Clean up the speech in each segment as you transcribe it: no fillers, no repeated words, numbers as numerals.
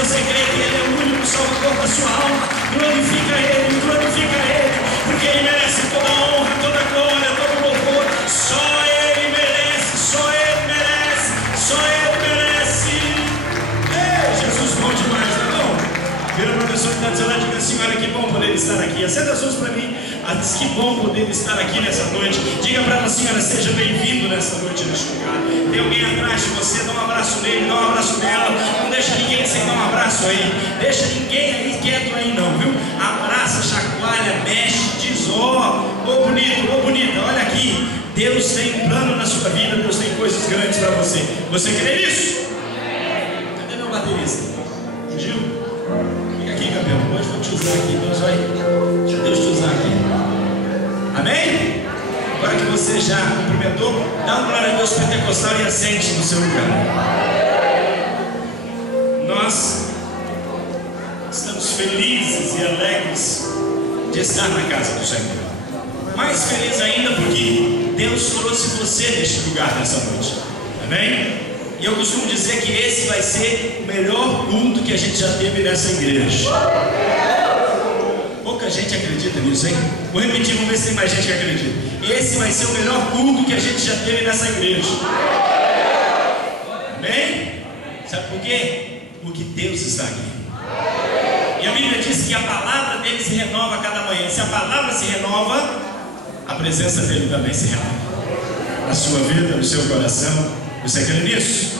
você crê que Ele é o único salvador da sua alma, glorifica Ele, porque Ele merece toda a honra, toda a glória, todo o louvor. Só Ele merece, só Ele merece, só Ele merece. Ei, Jesus, bom demais, não é bom? Vira uma pessoa que está dizendo, diga assim: olha que bom poder estar aqui. Acenda as luzes para mim. Diz que bom poder estar aqui nessa noite. Diga para ela, senhora, seja bem-vindo nessa noite neste lugar. Tem alguém atrás de você, dá um abraço nele, dá um abraço nela. Não deixa ninguém sem dar um abraço aí. Deixa ninguém aí quieto aí não, viu? Abraça, chacoalha, mexe, diz: ó, ô bonito, ô bonita, olha aqui. Deus tem um plano na sua vida, Deus tem coisas grandes para você. Você crê nisso? Cadê meu baterista? Gil? Fica aqui, campeão. Hoje vou te usar aqui. Deixa Deus te usar aqui. Amém? Agora que você já cumprimentou, dá uma glória a Deus pentecostal e assente no seu lugar. Nós estamos felizes e alegres de estar na casa do Senhor. Mais feliz ainda porque Deus trouxe você neste lugar nessa noite. Amém? E eu costumo dizer que esse vai ser o melhor culto que a gente já teve nessa igreja. Pouca gente acredita nisso, hein? Vou repetir, vamos ver se tem mais gente que acredita. Esse vai ser o melhor culto que a gente já teve nessa igreja. Amém? Sabe por quê? Porque Deus está aqui. E a Bíblia diz que a palavra dele se renova a cada manhã. Se a palavra se renova, a presença dele também se renova. Na sua vida, no seu coração. Você crê nisso?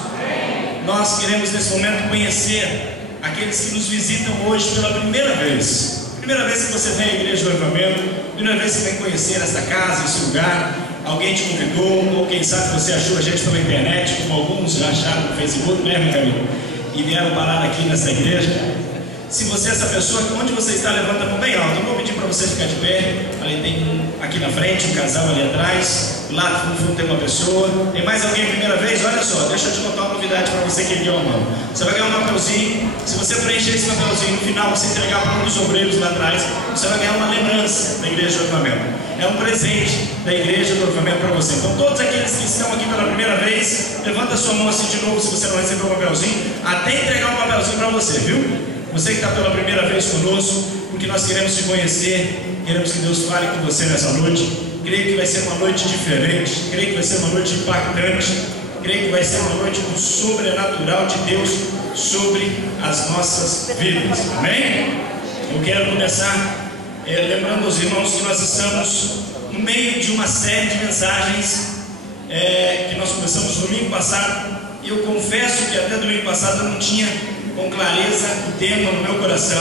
Nós queremos nesse momento conhecer aqueles que nos visitam hoje pela primeira vez. Primeira vez que você vem à igreja do Avivamento, primeira vez que você vem conhecer esta casa, esse lugar, alguém te convidou, ou quem sabe você achou a gente pela internet, como alguns já acharam no Facebook, né, meu amigo? E vieram parar aqui nessa igreja. Se você é essa pessoa, onde você está, levanta a mão bem alto. Eu vou pedir para você ficar de pé. Ali tem aqui na frente um casal ali atrás. Lá no fundo tem uma pessoa. Tem mais alguém a primeira vez? Olha só, deixa eu te contar uma novidade para você que enviou a mão. Você vai ganhar um papelzinho. Se você preencher esse papelzinho, no final você entregar para um dos obreiros lá atrás, você vai ganhar uma lembrança da igreja do Avivamento. É um presente da igreja do Avivamento para você. Então todos aqueles que estão aqui pela primeira vez, levanta a sua mão assim de novo, se você não recebeu o papelzinho, até entregar um papelzinho para você, viu? Você que está pela primeira vez conosco, porque nós queremos te conhecer, queremos que Deus fale com você nessa noite. Creio que vai ser uma noite diferente, creio que vai ser uma noite impactante, creio que vai ser uma noite do sobrenatural de Deus sobre as nossas vidas. Amém? Eu quero começar lembrando aos irmãos que nós estamos no meio de uma série de mensagens que nós começamos no domingo passado. E eu confesso que até domingo passado eu não tinha com clareza o tema no meu coração,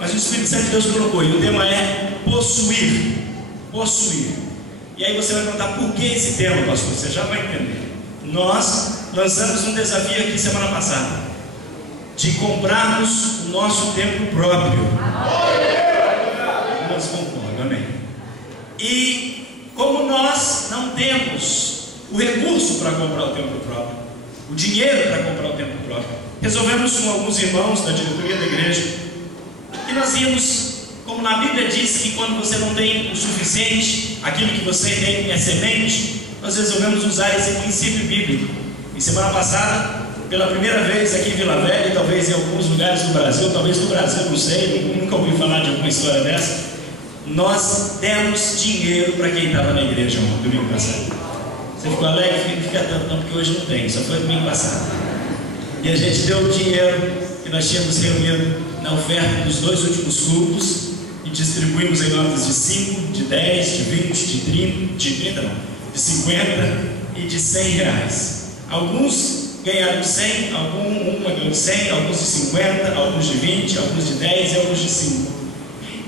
mas o Espírito Santo de Deus colocou, e o tema é possuir. Possuir. E aí você vai perguntar, por que esse tema, pastor? Você já vai entender. Nós lançamos um desafio aqui semana passada, de comprarmos o nosso tempo próprio. Nós concordamos, amém? E como nós não temos o recurso para comprar o tempo próprio, o dinheiro para comprar o tempo próprio, resolvemos com alguns irmãos da diretoria da igreja que nós íamos, como na Bíblia diz que quando você não tem o suficiente, aquilo que você tem é semente, nós resolvemos usar esse princípio bíblico. E semana passada, pela primeira vez aqui em Vila Velha, e talvez em alguns lugares do Brasil, talvez no Brasil, não sei, nunca ouvi falar de alguma história dessa, nós demos dinheiro para quem estava na igreja no domingo passado. Você ficou alegre? Fica tanto não, porque hoje não tem, só foi domingo passado. E a gente deu o dinheiro que nós tínhamos reunido na oferta dos 2 últimos cultos e distribuímos em notas de 5, de 10, de 20, de 50 e de 100 reais. Alguns ganharam de 100, uma ganhou de 100, alguns de 50, alguns de 20, alguns de 10 e alguns de 5.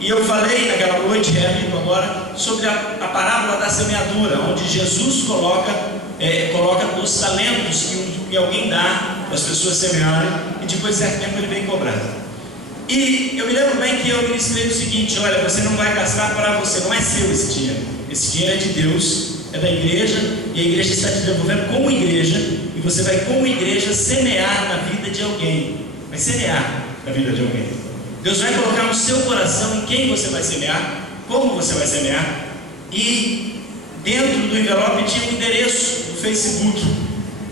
E eu falei naquela noite, repito agora, sobre a parábola da semeadura, onde Jesus coloca os talentos que alguém dá para as pessoas semearem, e depois de certo tempo ele vem cobrar. E eu me lembro bem que eu ministrei o seguinte: olha, você não vai gastar para você, não é seu esse dinheiro é de Deus, é da igreja, e a igreja está te devolvendo como igreja, e você vai como igreja semear na vida de alguém, vai semear na vida de alguém. Deus vai colocar no seu coração em quem você vai semear, como você vai semear, e dentro do envelope tinha um endereço do Facebook.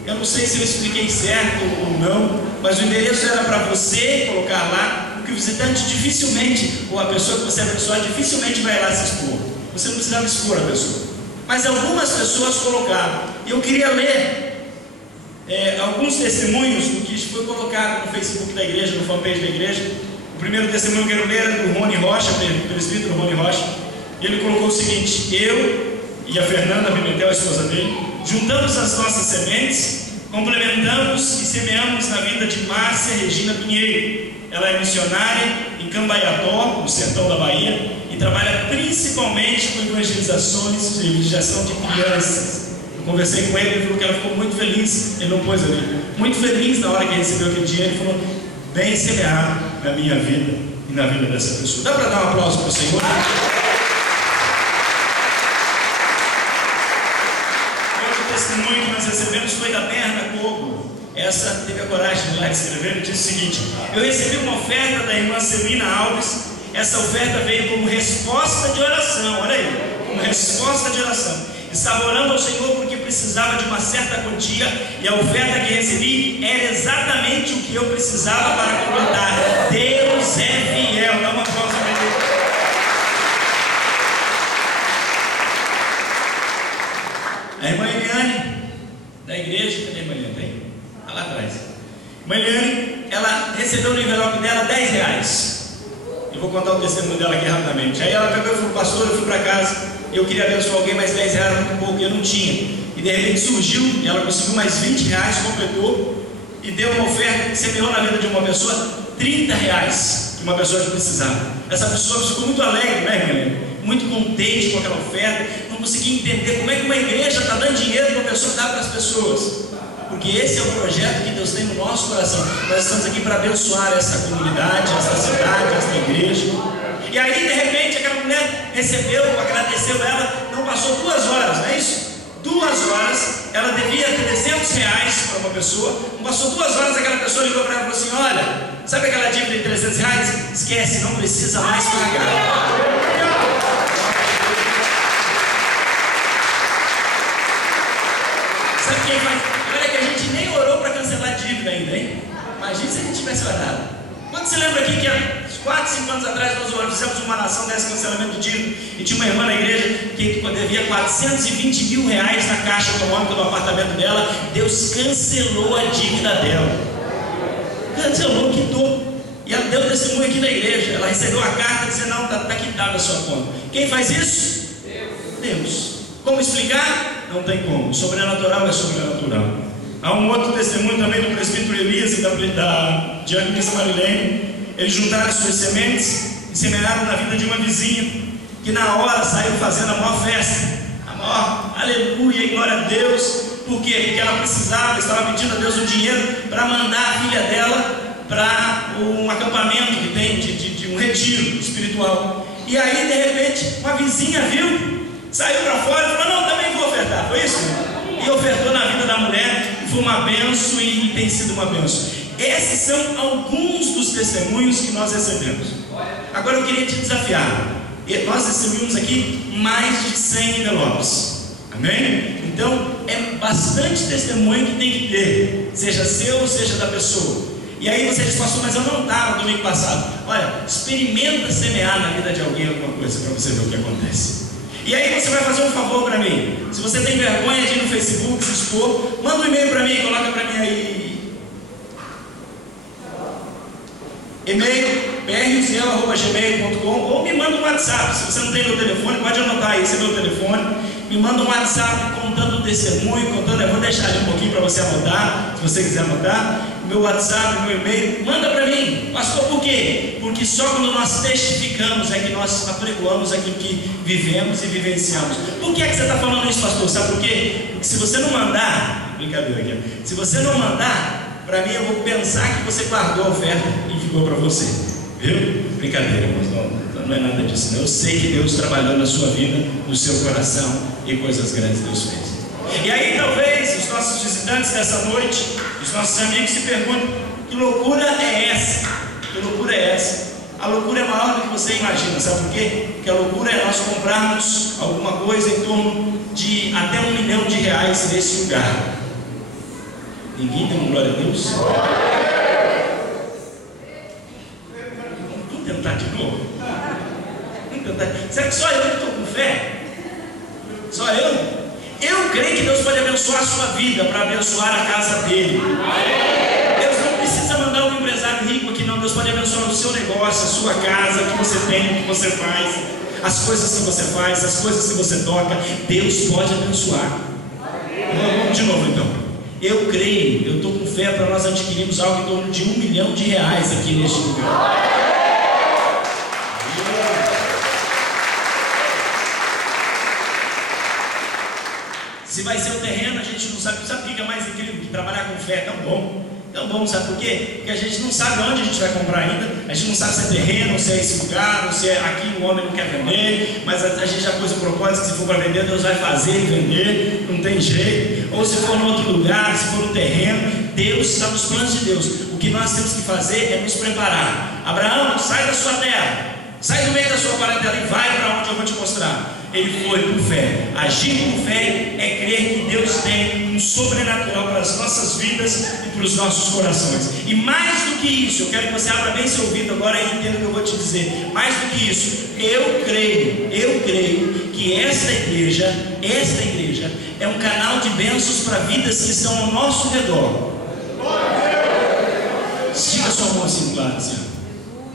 Eu não sei se eu expliquei certo ou não, mas o endereço era para você colocar lá, porque o visitante dificilmente, ou a pessoa que você abençoar, dificilmente vai lá se expor. Você não precisava expor a pessoa, mas algumas pessoas colocaram. E eu queria ler alguns testemunhos do que foi colocado no Facebook da igreja, no fanpage da igreja. O primeiro testemunho que eu quero ler é do Rony Rocha, do presbítero Rony Rocha. Ele colocou o seguinte: eu e a Fernanda Pimentel, a esposa dele, juntamos as nossas sementes, complementamos e semeamos na vida de Márcia Regina Pinheiro. Ela é missionária em Cambaiató, no sertão da Bahia, e trabalha principalmente com evangelizações e evangelização de crianças. Eu conversei com ele, ele falou que ela ficou muito feliz, ele não pôs ali, muito feliz na hora que recebeu aquele dinheiro. Ele falou: bem semear na minha vida e na vida dessa pessoa. Dá para dar um aplauso para o Senhor? Outro testemunho que nós recebemos foi da Berna Cogo. Essa teve a coragem de ir lá escrever e disse o seguinte: eu recebi uma oferta da irmã Celina Alves. Essa oferta veio como resposta de oração. Olha aí, como resposta de oração. Estava orando ao Senhor porque precisava de uma certa quantia, e a oferta que recebi era exatamente o que eu precisava para completar. Deus é fiel. Dá uma aplauso para ele. A irmã Eliane, da igreja, cadê a irmã Eliane? Tem? Está lá atrás. A irmã Eliane, ela recebeu no envelope dela R$10. Eu vou contar o testemunho dela aqui rapidamente. Aí ela pegou e falou: pastor, eu fui para casa, eu queria abençoar alguém, mas R$10 era muito pouco, eu não tinha. E de repente surgiu, ela conseguiu mais R$20, completou, e deu uma oferta que semeou na vida de uma pessoa R$30, que uma pessoa que precisava. Essa pessoa ficou muito alegre, né, irmã? Muito contente com aquela oferta, não conseguia entender como é que uma igreja está dando dinheiro para a pessoa dar para as pessoas. Porque esse é o projeto que Deus tem no nosso coração. Nós estamos aqui para abençoar essa comunidade, essa cidade, essa igreja. E aí, de repente, aquela mulher recebeu, agradeceu ela. Não passou 2 horas, não é isso? 2 horas, ela devia R$300 para uma pessoa. Não passou 2 horas, aquela pessoa ligou para ela e falou assim: olha, sabe aquela dívida de R$300? Esquece, não precisa mais pagar. Sabe quem faz? Olha que a gente nem orou para cancelar a dívida ainda, hein? Imagina se a gente tivesse orado. Quando você lembra aqui que há 4, 5 anos atrás nós fizemos uma oração desse cancelamento de dívida, e tinha uma irmã na igreja que devia R$420 mil na caixa econômica do apartamento dela. Deus cancelou a dívida dela. Cancelou, quitou. E ela deu testemunho aqui na igreja. Ela recebeu a carta dizendo: não, está quitada a sua conta. Quem faz isso? Deus. Como explicar? Não tem como. Sobrenatural é sobrenatural. Há um outro testemunho também do presbítero Elias e da diaconisa Marilene. Eles juntaram suas sementes e semearam na vida de uma vizinha, que na hora saiu fazendo a maior festa, a maior aleluia e glória a Deus. Por quê? Porque ela precisava, estava pedindo a Deus o dinheiro para mandar a filha dela para um acampamento que tem de um retiro espiritual. E aí, de repente, uma vizinha viu, saiu para fora e falou: não, também vou ofertar. Foi isso? E ofertou na vida da mulher, e foi uma benção, e tem sido uma benção. Esses são alguns dos testemunhos que nós recebemos. Agora eu queria te desafiar. Nós recebemos aqui mais de 100 envelopes. Amém? Então é bastante testemunho que tem que ter, seja seu, seja da pessoa. E aí você diz: pastor, mas eu não estava domingo passado. Olha, experimenta semear na vida de alguém alguma coisa para você ver o que acontece. E aí você vai fazer um favor para mim. Se você tem vergonha de ir no Facebook se expor, manda um e-mail para mim, coloca para mim aí. E-mail prziel@gmail.com, ou me manda um WhatsApp. Se você não tem meu telefone, pode anotar aí, esse é meu telefone. Me manda um WhatsApp contando o testemunho, eu vou deixar ali um pouquinho para você anotar, se você quiser anotar. Meu WhatsApp, meu e-mail, manda para mim. Pastor, por quê? Porque só quando nós testificamos é que nós apregoamos aquilo que vivemos e vivenciamos. Por que é que você está falando isso, pastor? Sabe por quê? Porque se você não mandar, brincadeira aqui, se você não mandar, para mim eu vou pensar que você guardou a oferta e ficou para você. Viu? Brincadeira, mas não é nada disso. Não. Eu sei que Deus trabalhou na sua vida, no seu coração, e coisas grandes Deus fez. E aí talvez os nossos visitantes dessa noite, os nossos amigos se perguntam: que loucura é essa? Que loucura é essa? A loucura é maior do que você imagina. Sabe por quê? Porque a loucura é nós comprarmos alguma coisa em torno de até R$1 milhão nesse lugar. Ninguém deu glória a Deus? Será que só eu que estou com fé? Só eu? Eu creio que Deus pode abençoar a sua vida para abençoar a casa dele. Deus não precisa mandar um empresário rico aqui, não. Deus pode abençoar o seu negócio, a sua casa, o que você tem, o que você faz, as coisas que você faz, as coisas que você toca. Deus pode abençoar. Vamos de novo então. Eu creio, eu estou com fé para nós adquirirmos algo em torno de R$1 milhão aqui neste lugar. Se vai ser o terreno, a gente não sabe. Sabe o que é mais incrível que trabalhar com fé? É tão bom. Tão bom, sabe por quê? Porque a gente não sabe onde a gente vai comprar ainda. A gente não sabe se é terreno, ou se é esse lugar, ou se é aqui o homem não quer vender. Mas a gente já pôs o propósito que se for para vender, Deus vai fazer e vender. Não tem jeito. Ou se for no outro lugar, se for no terreno, Deus está nos planos de Deus. O que nós temos que fazer é nos preparar. Abraão, sai da sua terra. Sai do meio da sua parentela e vai para onde eu vou te mostrar. Ele foi por fé. Agir por fé é crer que Deus tem um sobrenatural para as nossas vidas e para os nossos corações. E mais do que isso, eu quero que você abra bem seu ouvido agora e entenda o que eu vou te dizer. Mais do que isso, eu creio que esta igreja é um canal de bênçãos para vidas que estão ao nosso redor. Estica sua mão assim do lado, assim.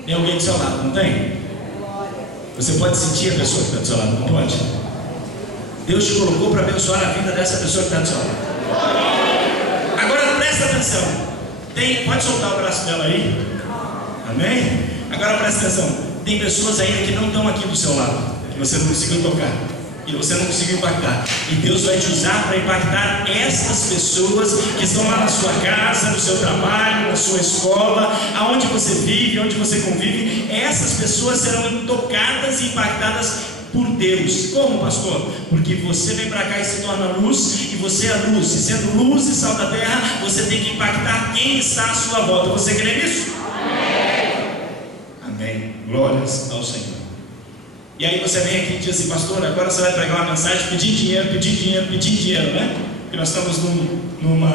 Tem alguém do seu lado, não tem? Você pode sentir a pessoa que está do seu lado, não pode? Deus te colocou para abençoar a vida dessa pessoa que está do seu lado. Agora presta atenção. Pode soltar o braço dela aí. Amém? Agora presta atenção. Tem pessoas ainda que não estão aqui do seu lado, que você não conseguiu tocar, que você não conseguiu impactar. E Deus vai te usar para impactar essas pessoas que estão lá na sua casa, no seu trabalho, na sua escola, aonde você vive, onde você convive. Essas pessoas serão tocadas e impactadas por Deus. Como, pastor? Porque você vem para cá e se torna luz, e você é luz. E sendo luz e sal da terra, você tem que impactar quem está à sua volta. Você crê nisso? Amém. Amém. Glórias ao Senhor. E aí você vem aqui e diz assim, pastor, agora você vai pregar uma mensagem pedindo dinheiro, né? Porque nós estamos num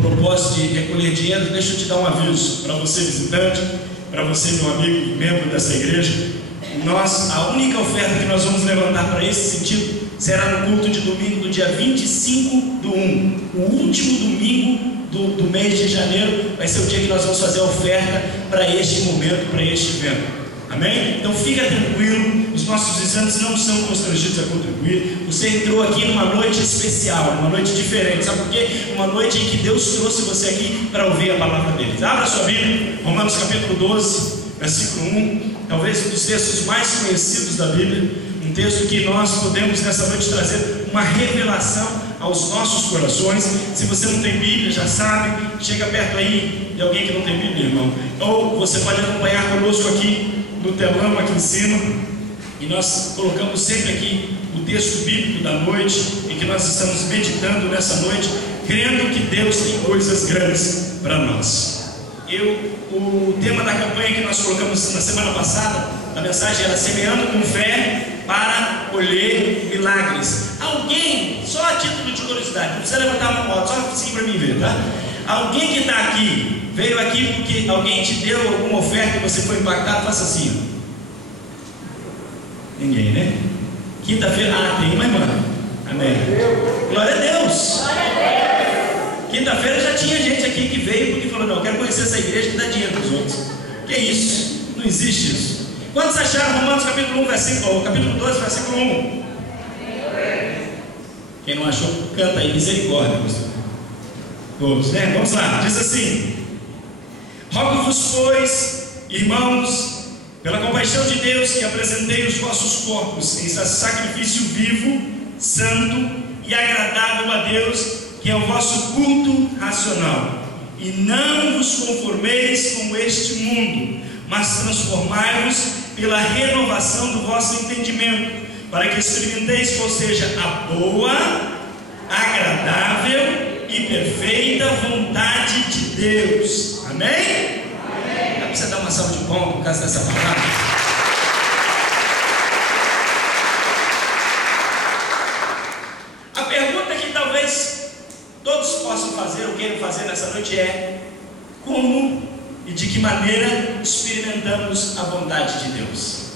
propósito de recolher dinheiro. Deixa eu te dar um aviso para você, visitante, para você, meu amigo, membro dessa igreja. A única oferta que nós vamos levantar para esse sentido será no culto de domingo do dia 25/1, o último domingo do mês de janeiro. Vai ser o dia que nós vamos fazer a oferta para este momento, para este evento. Amém? Então fica tranquilo, os nossos exames não são constrangidos a contribuir. Você entrou aqui numa noite especial, numa noite diferente. Sabe por quê? Uma noite em que Deus trouxe você aqui para ouvir a palavra dele. Abra sua Bíblia, Romanos capítulo 12, versículo 1. Talvez um dos textos mais conhecidos da Bíblia. Um texto que nós podemos nessa noite trazer uma revelação aos nossos corações. Se você não tem Bíblia, já sabe, chega perto aí de alguém que não tem Bíblia, irmão. Ou você pode acompanhar conosco aqui no telão aqui em cima, e nós colocamos sempre aqui o texto bíblico da noite, em que nós estamos meditando nessa noite, crendo que Deus tem coisas grandes para nós. O tema da campanha que nós colocamos na semana passada, a mensagem era semeando com fé para colher milagres. Alguém, só a título de curiosidade, não precisa levantar uma mão, só assim para mim ver, tá? Alguém que está aqui, veio aqui porque alguém te deu alguma oferta e você foi impactado, faça assim. Ninguém, né? Quinta-feira, tem uma irmã. Amém. Glória a Deus. Quinta-feira já tinha gente aqui que veio porque falou, não, eu quero conhecer essa igreja que dá dinheiro para os outros. Que isso? Não existe isso. Quantos acharam Romanos capítulo 12, versículo 1? Quem não achou, canta aí, misericórdia, pastor. Todos, né? Vamos lá, diz assim: rogo-vos, pois, irmãos, pela compaixão de Deus, que apresentei os vossos corpos em sacrifício vivo, santo e agradável a Deus, que é o vosso culto racional. E não vos conformeis com este mundo, mas transformai-vos pela renovação do vosso entendimento, para que experimenteis qual seja a boa, agradável e perfeita vontade de Deus. Amém? Amém. Dá para você dar uma salva de palmas por causa dessa palavra? A pergunta que talvez todos possam fazer ou queiram fazer nessa noite é: como e de que maneira experimentamos a vontade de Deus?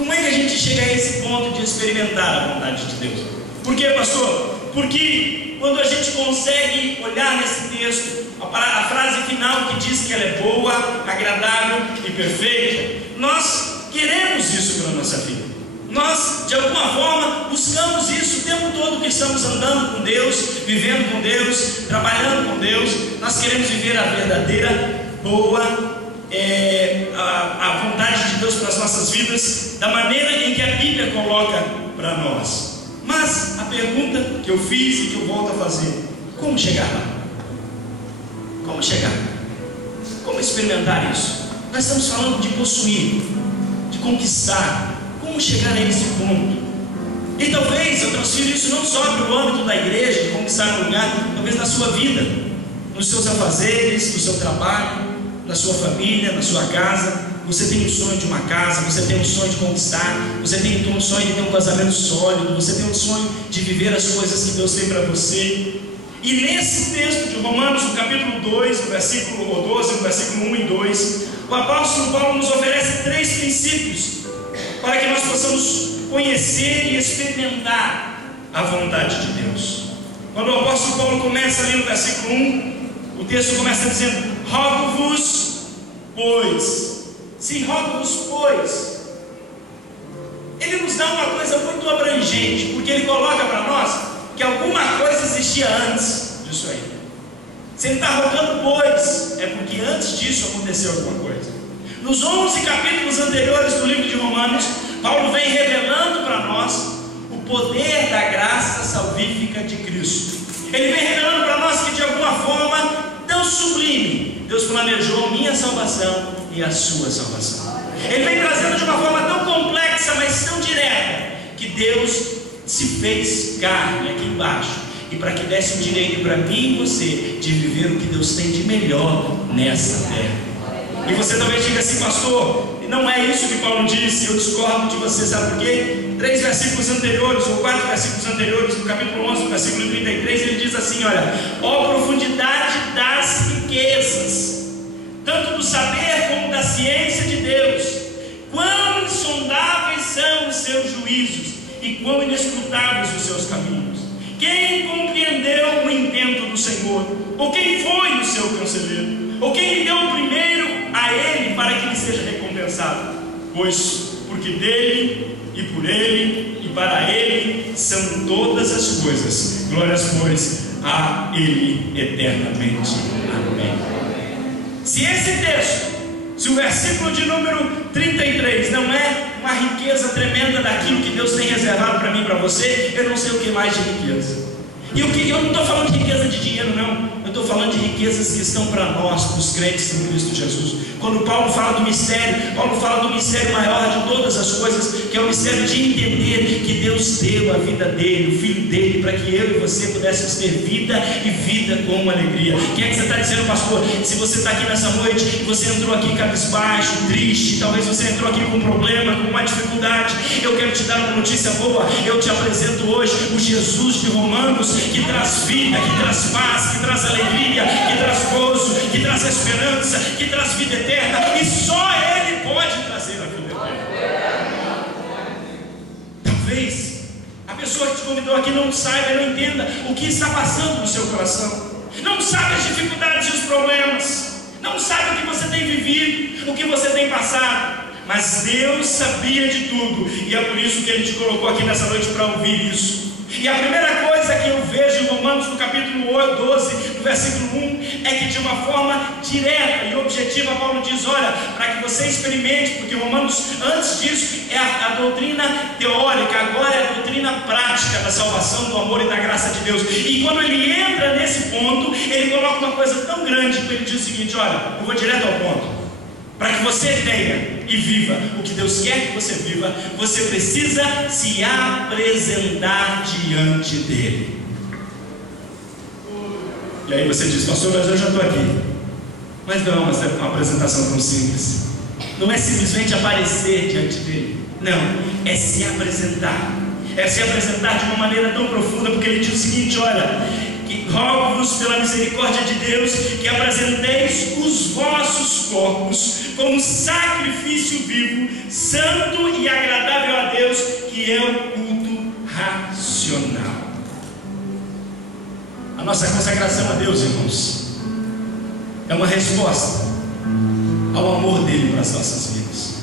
Como é que a gente chega a esse ponto de experimentar a vontade de Deus? Por quê, pastor? Porque quando a gente consegue olhar nesse texto, a frase final que diz que ela é boa, agradável e perfeita, nós queremos isso para a nossa vida. Nós, de alguma forma, buscamos isso o tempo todo que estamos andando com Deus, vivendo com Deus, trabalhando com Deus. Nós queremos viver a verdadeira, boa, a vontade de Deus para as nossas vidas, da maneira em que a Bíblia coloca para nós. Mas a pergunta que eu fiz e que eu volto a fazer: como chegar lá? Como chegar? Como experimentar isso? Nós estamos falando de possuir, de conquistar. Como chegar a esse ponto? E talvez eu transfiro isso não só para o âmbito da igreja, de conquistar um lugar, talvez na sua vida, nos seus afazeres, no seu trabalho, na sua família, na sua casa. Você tem um sonho de uma casa, você tem um sonho de conquistar, você tem um sonho de ter um casamento sólido, você tem um sonho de viver as coisas que Deus tem para você. E nesse texto de Romanos, no capítulo 2, no versículo 12, no versículo 1 e 2, o apóstolo Paulo nos oferece 3 princípios para que nós possamos conhecer e experimentar a vontade de Deus. Quando o apóstolo Paulo começa ali no versículo 1, o texto começa dizendo: rogo-vos, pois. Sim, rogo-vos, pois. Ele nos dá uma coisa muito abrangente, porque ele coloca para nós que alguma coisa existia antes disso aí. Se ele está rogando pois, é porque antes disso aconteceu alguma coisa. Nos 11 capítulos anteriores do livro de Romanos, Paulo vem revelando para nós o poder da graça salvífica de Cristo. Ele vem revelando para nós que de alguma forma tão sublime, Deus planejou a minha salvação e a sua salvação. Ele vem trazendo de uma forma tão complexa, mas tão direta, que Deus se fez carne aqui embaixo, e para que desse o direito para mim e você de viver o que Deus tem de melhor nessa terra. E você talvez diga assim: pastor, não é isso que Paulo disse. Eu discordo de você, sabe por quê? 3 versículos anteriores, ou 4 versículos anteriores, no capítulo 11, no versículo 33, ele diz assim: olha, ó profundidade das riquezas, tanto do saber como da ciência de Deus, quão insondáveis são os seus juízos, e quão inescrutáveis os seus caminhos. Quem compreendeu o intento do Senhor? Ou quem foi o seu conselheiro? Ou quem lhe deu o primeiro a ele para que ele seja recompensado? Pois porque dele e por ele e para ele são todas as coisas. Glórias, pois, a ele eternamente. Amém. Se esse texto, se o versículo de número 33 não é uma riqueza tremenda daquilo que Deus tem reservado para mim e para você, eu não sei o que mais de riqueza. E o que eu não estou falando de riqueza de dinheiro, não. Eu estou falando de riquezas que estão para nós, os crentes em Cristo Jesus. Quando Paulo fala do mistério, Paulo fala do mistério maior de todas as coisas, que é o mistério de entender que Deus deu a vida dele, o Filho dele, para que eu e você pudéssemos ter vida e vida com alegria. Quem é que você está dizendo, pastor? Se você está aqui nessa noite, você entrou aqui cabisbaixo, triste, talvez você entrou aqui com um problema, com uma dificuldade, eu quero te dar uma notícia boa. Eu te apresento hoje o Jesus de Romanos, que traz vida, que traz paz, que traz alegria, que traz gozo, que traz esperança, que traz vida eterna, e só Ele pode trazer a vida eterna. Talvez a pessoa que te convidou aqui não saiba, não entenda o que está passando no seu coração, não sabe as dificuldades e os problemas, não sabe o que você tem vivido, o que você tem passado, mas Deus sabia de tudo, e é por isso que Ele te colocou aqui nessa noite para ouvir isso. E a primeira coisa que eu vejo em Romanos, no capítulo 12, no versículo 1, é que de uma forma direta e objetiva, Paulo diz: olha, para que você experimente, porque Romanos, antes disso, é a doutrina teórica, agora é a doutrina prática da salvação, do amor e da graça de Deus. E quando ele entra nesse ponto, ele coloca uma coisa tão grande, que ele diz o seguinte: olha, eu vou direto ao ponto. Para que você tenha e viva o que Deus quer que você viva, você precisa se apresentar diante dele. E aí você diz: pastor, mas eu já estou aqui. Mas não é uma apresentação tão simples. Não é simplesmente aparecer diante dele. Não, é se apresentar. É se apresentar de uma maneira tão profunda, porque ele diz o seguinte: olha, rogo-vos pela misericórdia de Deus que apresenteis os vossos corpos como sacrifício vivo, santo e agradável a Deus, que é o culto racional. A nossa consagração a Deus, irmãos, é uma resposta ao amor dele para as nossas vidas.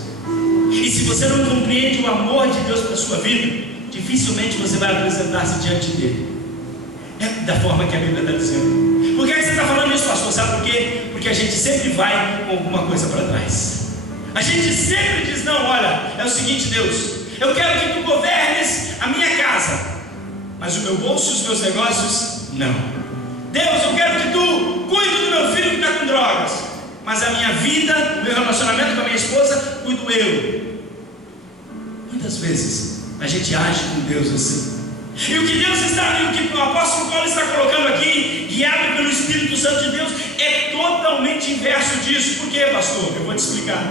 E se você não compreende o amor de Deus para a sua vida, dificilmente você vai apresentar-se diante dele. É da forma que a Bíblia está dizendo. Por que você está falando isso, pastor? Sabe por quê? Porque a gente sempre vai com alguma coisa para trás. A gente sempre diz: não, olha, é o seguinte, Deus, eu quero que tu governes a minha casa, mas o meu bolso e os meus negócios, não. Deus, eu quero que tu cuide do meu filho que está com drogas, mas a minha vida, o meu relacionamento com a minha esposa, cuido eu. Muitas vezes a gente age com Deus assim. E o que Deus está, o que o apóstolo Paulo está colocando aqui, guiado pelo Espírito Santo de Deus, é totalmente inverso disso. Por quê, pastor? Eu vou te explicar.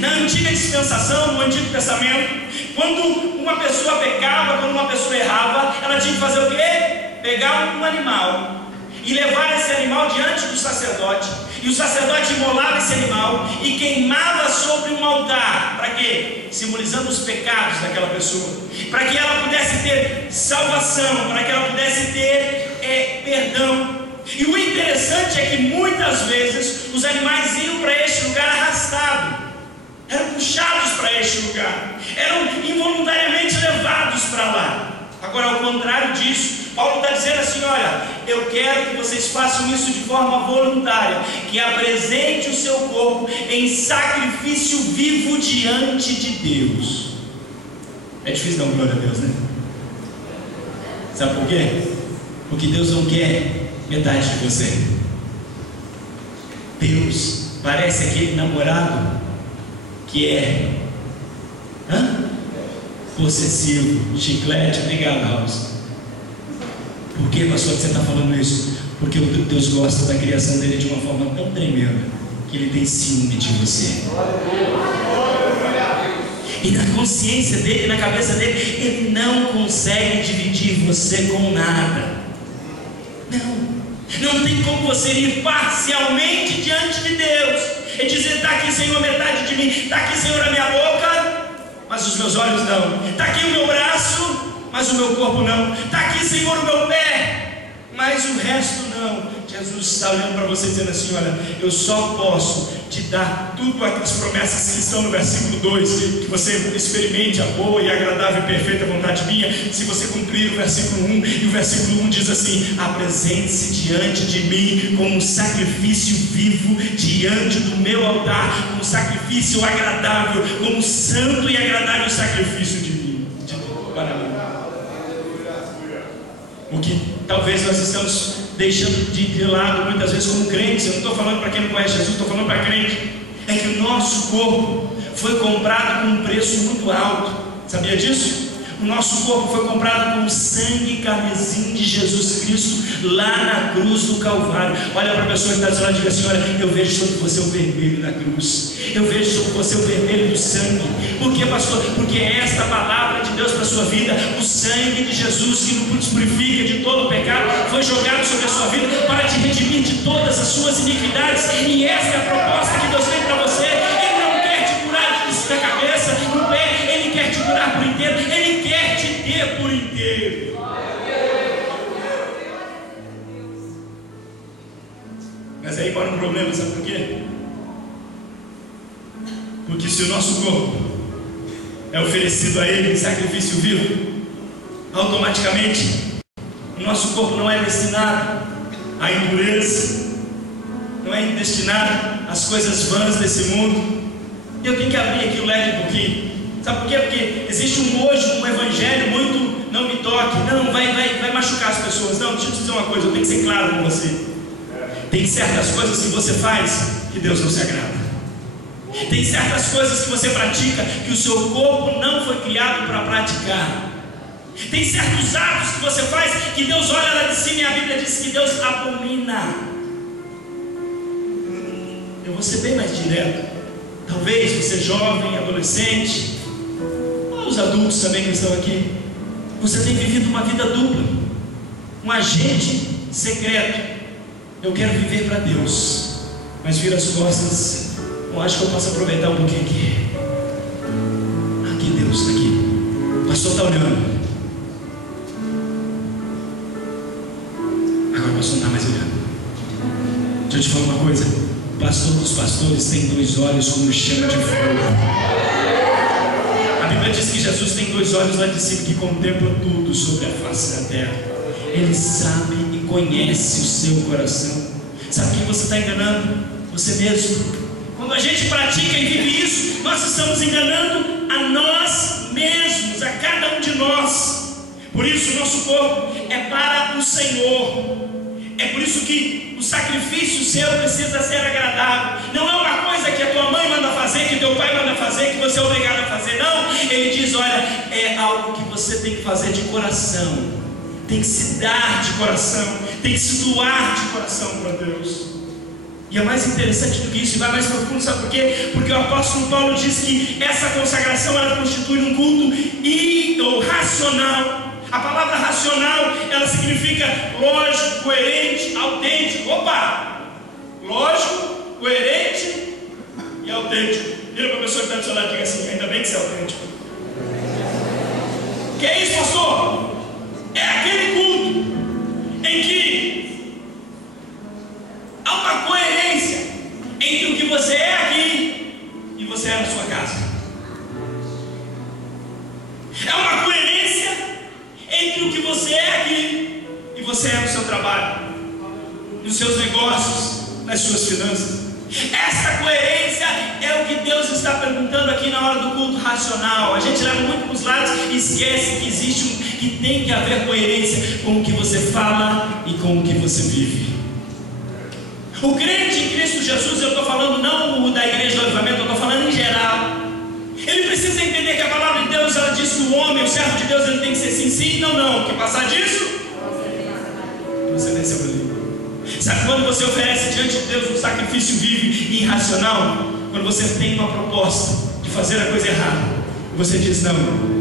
Na antiga dispensação, no Antigo Testamento, quando uma pessoa pecava, quando uma pessoa errava, ela tinha que fazer o quê? Pegar um animal e levar esse animal diante do sacerdote, e o sacerdote imolava esse animal e queimava sobre um altar. Para quê? Simbolizando os pecados daquela pessoa, para que ela pudesse ter salvação, para que ela pudesse ter perdão. E o interessante é que muitas vezes os animais iam para este lugar arrastados, eram puxados para este lugar, eram involuntariamente levados para lá. Agora, ao contrário disso, Paulo está dizendo assim: olha, eu quero que vocês façam isso de forma voluntária, que apresente o seu corpo em sacrifício vivo diante de Deus. É difícil dar uma glória a Deus, né? Sabe por quê? Porque Deus não quer metade de você. Deus parece aquele namorado que é possessivo, chiclete. Obrigado, House. Por que, pastor, você está falando isso? Porque Deus gosta da criação dele de uma forma tão tremenda que ele tem ciúme de você. E na consciência dele, na cabeça dele, ele não consegue dividir você com nada. Não tem como você ir parcialmente diante de Deus e dizer: está aqui, Senhor, metade de mim, está aqui, Senhor, a minha boca, mas os meus olhos não, está aqui o meu braço, mas o meu corpo não, está aqui, Senhor, o meu pé, mas o resto não. Jesus está olhando para você dizendo assim: olha, eu só posso te dar tudo aquelas promessas que estão no versículo 2, que você experimente a boa e agradável e perfeita vontade minha, se você cumprir o versículo 1. E o versículo 1 diz assim: apresente-se diante de mim como um sacrifício vivo, diante do meu altar, como um sacrifício agradável, como um santo e agradável sacrifício de mim, para mim. O que talvez nós estamos deixando de lado muitas vezes como crentes, eu não estou falando para quem não conhece Jesus, estou falando para crente, é que o nosso corpo foi comprado com um preço muito alto. Sabia disso? O nosso corpo foi comprado com o sangue carmesim de Jesus Cristo lá na cruz do Calvário. Olha para a pessoa que está do seu lado e diga assim: olha, eu vejo sobre você o vermelho da cruz, eu vejo sobre você o vermelho do sangue. Por quê, pastor? Porque é esta palavra de Deus para a sua vida. O sangue de Jesus, que nos purifica de todo o pecado, foi jogado sobre a sua vida para te redimir de todas as suas iniquidades. E esta é a proposta que Deus tem para você. Ele não quer te curar da cabeça, no pé, Ele quer te curar por inteiro, Ele quer te ter por inteiro. Mas aí para um problema, sabe por quê? Porque se o nosso corpo é oferecido a Ele em sacrifício vivo, automaticamente o nosso corpo não é destinado à impureza, não é destinado às coisas vãs desse mundo. E eu tenho que abrir aqui o leque um pouquinho. Sabe por quê? Porque existe hoje um evangelho muito não me toque, não, vai machucar as pessoas. Não, deixa eu te dizer uma coisa, eu tenho que ser claro com você. Tem certas coisas que você faz que Deus não se agrada. Tem certas coisas que você pratica que o seu corpo não foi criado para praticar. Tem certos atos que você faz que Deus olha lá de cima e a Bíblia diz que Deus abomina. Eu vou ser bem mais direto. Talvez você jovem, adolescente, ou os adultos também que estão aqui, você tem vivido uma vida dupla, um agente secreto. Eu quero viver para Deus, mas vira as costas Eu acho que eu posso aproveitar um pouquinho aqui. Aqui, Deus, aqui. O pastor está olhando. Agora o pastor não está mais olhando. Deixa eu te falar uma coisa. O pastor dos pastores tem 2 olhos como chama de fogo. A Bíblia diz que Jesus tem 2 olhos lá de cima que contemplam tudo sobre a face da terra. Ele sabe e conhece o seu coração. Sabe quem você está enganando? Você mesmo. Quando a gente pratica e vive isso, nós estamos enganando a nós mesmos, a cada um de nós. Por isso o nosso corpo é para o Senhor. É por isso que o sacrifício seu precisa ser agradável. Não é uma coisa que a tua mãe manda fazer, que teu pai manda fazer, que você é obrigado a fazer. Não, ele diz, olha, é algo que você tem que fazer de coração. Tem que se dar de coração. Tem que se doar de coração para Deus. E é mais interessante do que isso, e vai mais profundo, sabe por quê? Porque o apóstolo Paulo diz que essa consagração, ela constitui um culto racional. A palavra racional, ela significa lógico, coerente, autêntico. Opa! Lógico, coerente e autêntico. Vira para a pessoa que está do seu lado e diga assim, ainda bem que você é autêntico. Que é isso, pastor? É aquele culto em que há uma coerência entre o que você é aqui e você é na sua casa. É uma coerência entre o que você é aqui e você é no seu trabalho, nos seus negócios, nas suas finanças. Essa coerência é o que Deus está perguntando aqui na hora do culto racional. A gente leva muito para os lados e esquece que que tem que haver coerência com o que você fala e com o que você vive. O crente em Cristo Jesus, eu estou falando não da igreja do avivamento, eu estou falando em geral. Ele precisa entender que a palavra de Deus, ela diz que o homem, o servo de Deus, ele tem que ser sim, sim, não, não. Que passar disso, procedência para ele. Sabe quando você oferece diante de Deus um sacrifício vivo e irracional? Quando você tem uma proposta de fazer a coisa errada, você diz, não,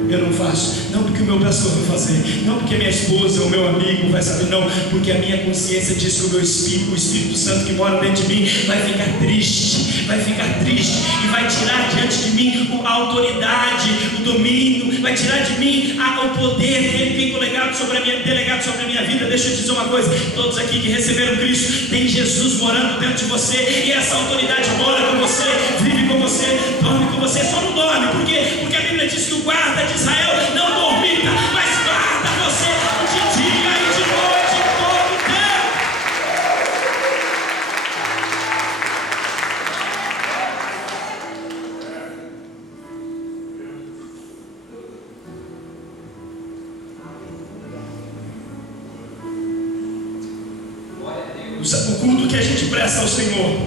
eu não faço. Não porque o meu pastor vai fazer, não porque minha esposa ou meu amigo vai saber, não, porque a minha consciência diz que o Espírito Santo que mora dentro de mim vai ficar triste e vai tirar diante de mim a autoridade, o domínio, vai tirar de mim o poder que Ele tem delegado sobre a minha vida. Deixa eu te dizer uma coisa, todos aqui que receberam Cristo, tem Jesus morando dentro de você, e essa autoridade mora com você, vive com você, dorme com você. Só não dorme, por quê? Porque a Bíblia diz que o guarda de Israel não dormita, mas guarda você de dia e de noite, todo o tempo. O culto que a gente presta ao Senhor,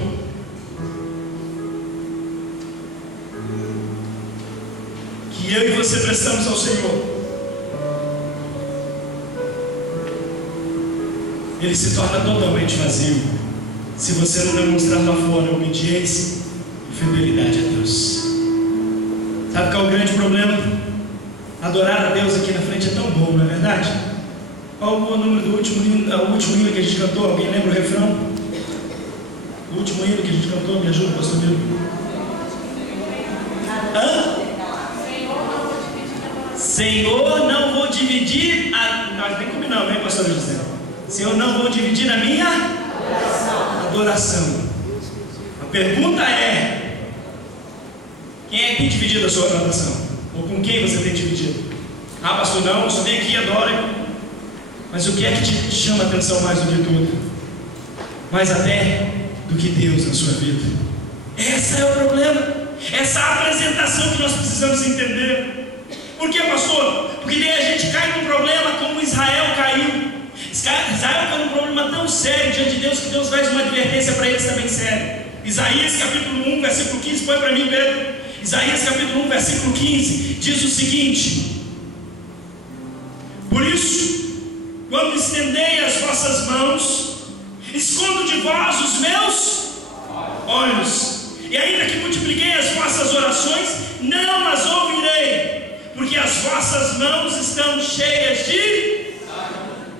que eu e você prestamos ao Senhor, ele se torna totalmente vazio se você não demonstrar lá fora obediência e fidelidade a Deus. Sabe qual é o grande problema? Adorar a Deus aqui na frente é tão bom, não é verdade? Qual o número do último hino que a gente cantou? Alguém lembra o refrão? O último hino que a gente cantou, me ajuda, pastor Bíblia. Senhor, não vou dividir nós nem combinamos, hein, pastor José? Senhor, não vou dividir a minha adoração. A pergunta é: quem é que tem dividido a sua adoração? Ou com quem você tem dividido? Ah, pastor, não, eu só vem aqui e adoro. Mas o que é que te chama a atenção mais do que tudo? Mais até do que Deus na sua vida. Esse é o problema. Essa apresentação que nós precisamos entender. Por que, pastor? Porque daí a gente cai num problema como Israel caiu. Israel caiu num problema tão sério diante de Deus que Deus faz uma advertência para eles também séria. Isaías capítulo 1, versículo 15, põe para mim, Pedro. Isaías capítulo 1, versículo 15, diz o seguinte: por isso, quando estendei as vossas mãos, escondo de vós os meus olhos, e ainda que multipliquei as vossas orações, não as ouvirei, porque as vossas mãos estão cheias de...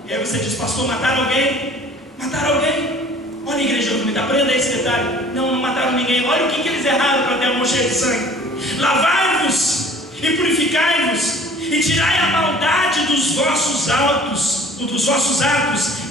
E aí você diz, pastor, mataram alguém? Mataram alguém? Olha a igreja do Comitê, aprenda esse detalhe. Não mataram ninguém. Olha o que eles erraram para ter a mão cheia de sangue. Lavai-vos e purificai-vos e tirai a maldade dos vossos atos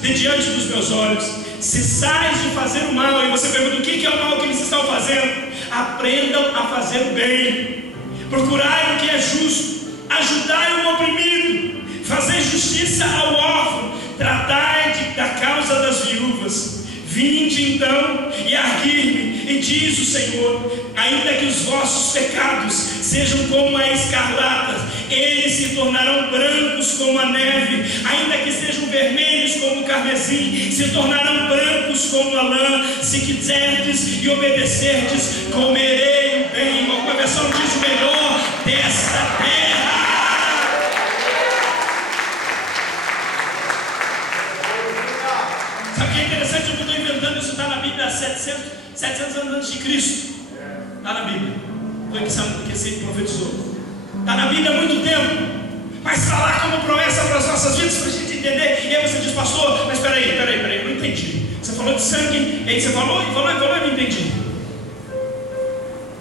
de diante dos meus olhos. Cessais de fazer o mal. E você pergunta: o que é o mal que eles estão fazendo? Aprendam a fazer o bem, procurai o que é justo, ajudai o oprimido, fazei justiça ao órfão, tratai da causa das viúvas. Vinde então e arguir-me, e diz o Senhor: ainda que os vossos pecados sejam como a escarlata, eles se tornarão brancos como a neve. Ainda que sejam vermelhos como o carmesim, se tornarão brancos como a lã. Se quiserdes e obedecerdes, comerei o bem. Alguma versão diz: o melhor desta terra. Sabe o que é interessante? Eu não estou inventando, isso está na Bíblia há 700 anos antes de Cristo. Está na Bíblia. Foi que esse profetizou. Está na Bíblia há muito tempo. Mas está lá como promessa para as nossas vidas, para a gente entender. E aí você diz: pastor, mas espera aí, eu não entendi. Você falou de sangue, e aí você falou, e eu não entendi.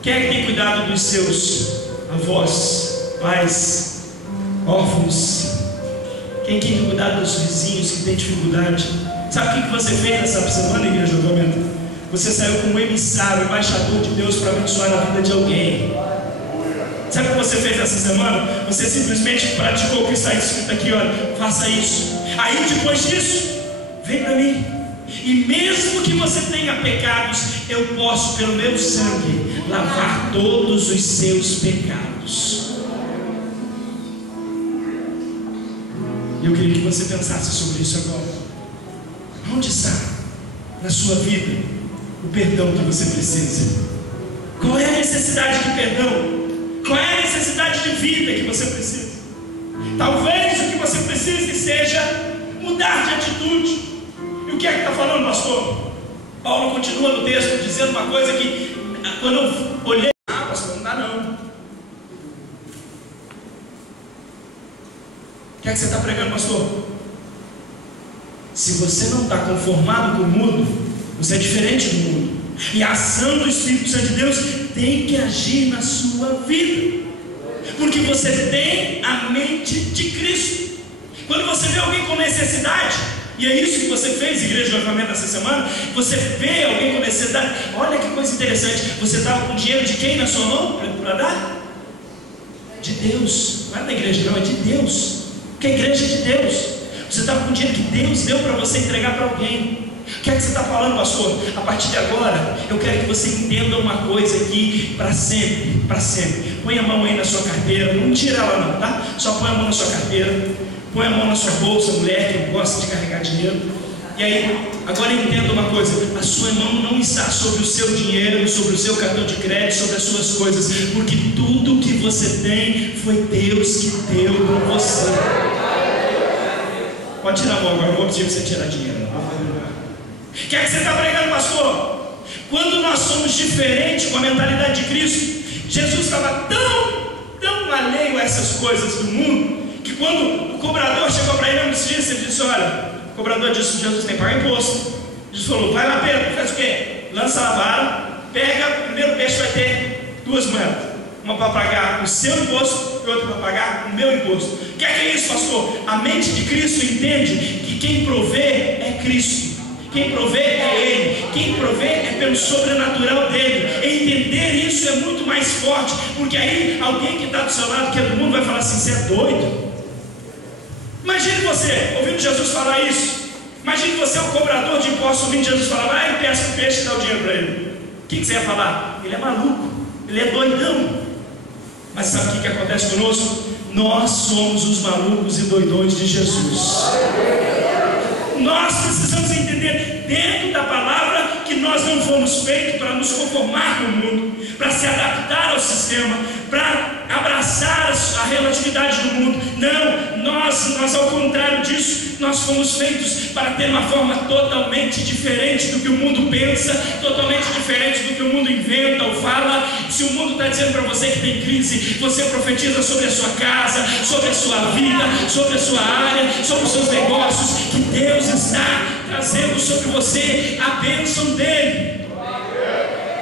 Quem é que tem cuidado dos seus avós, pais, órfãos? Quem tem cuidado dos vizinhos que tem dificuldade? Sabe o que você fez essa semana, igreja do Avivamento? Você saiu como emissário, embaixador de Deus para abençoar a vida de alguém. Sabe o que você fez essa semana? Você simplesmente praticou o que está escrito aqui, olha, faça isso. Aí depois disso, vem para mim. E mesmo que você tenha pecados, eu posso pelo meu sangue lavar todos os seus pecados. Eu queria que você pensasse sobre isso agora. Onde está na sua vida o perdão que você precisa? Qual é a necessidade de perdão? Qual é a necessidade de vida que você precisa? Talvez o que você precise seja mudar de atitude. E o que é que está falando, pastor? Paulo continua no texto dizendo uma coisa que, quando eu olhei, pastor, não dá não. O que é que você está pregando, pastor? Se você não está conformado com o mundo, você é diferente do mundo. E a ação do Espírito Santo de Deus tem que agir na sua vida, porque você tem a mente de Cristo. Quando você vê alguém com necessidade, e é isso que você fez, igreja do Avivamento, essa semana, você vê alguém com necessidade, olha que coisa interessante, você estava com dinheiro de quem na sua mão para dar? De Deus. Não é da igreja não, é de Deus, porque a igreja é de Deus. Você estava com dinheiro que Deus deu para você entregar para alguém. O que é que você está falando, pastor? A partir de agora, eu quero que você entenda uma coisa aqui para sempre, para sempre. Põe a mão aí na sua carteira, não tira ela não, tá? Só põe a mão na sua carteira, põe a mão na sua bolsa, mulher que gosta de carregar dinheiro. E aí, agora entenda uma coisa: a sua mão não está sobre o seu dinheiro, sobre o seu cartão de crédito, sobre as suas coisas, porque tudo que você tem foi Deus que deu para você. Pode tirar a mão agora, não vou pedir para você tirar dinheiro. O que é que você está pregando, pastor? Quando nós somos diferentes com a mentalidade de Cristo, Jesus estava tão alheio a essas coisas do mundo, que quando o cobrador chegou para ele, ele disse: olha, o cobrador disse: Jesus tem que pagar imposto. Jesus falou: vai lá, Pedro, faz o quê? Lança a vara, pega, o primeiro peixe vai ter 2 moedas. Uma para pagar o seu imposto e outra para pagar o meu imposto. O que é isso, pastor? A mente de Cristo entende que quem provê é Cristo. Quem provê é Ele. Quem provê é pelo sobrenatural dele. Entender isso é muito mais forte, porque aí alguém que está do seu lado, que é do mundo, vai falar assim: você é doido? Imagine você ouvindo Jesus falar isso. Imagine você, o cobrador de impostos, ouvindo Jesus falar: vai e peça o peixe e dá o dinheiro para ele. O que você ia falar? Ele é maluco, ele é doidão. Mas sabe o que acontece conosco? Nós somos os malucos e doidões de Jesus. Nós precisamos entender dentro da palavra que nós não fomos feitos para nos conformar com o mundo, para se adaptar ao sistema, para abraçar a relatividade do mundo. Não, nós ao contrário disso, nós fomos feitos para ter uma forma totalmente diferente do que o mundo pensa, totalmente diferente do que o mundo inventa ou fala. Se Se o mundo está dizendo para você que tem crise, você profetiza sobre a sua casa, sobre a sua vida, sobre a sua área, sobre os seus negócios, que Deus está trazendo sobre você a bênção dele.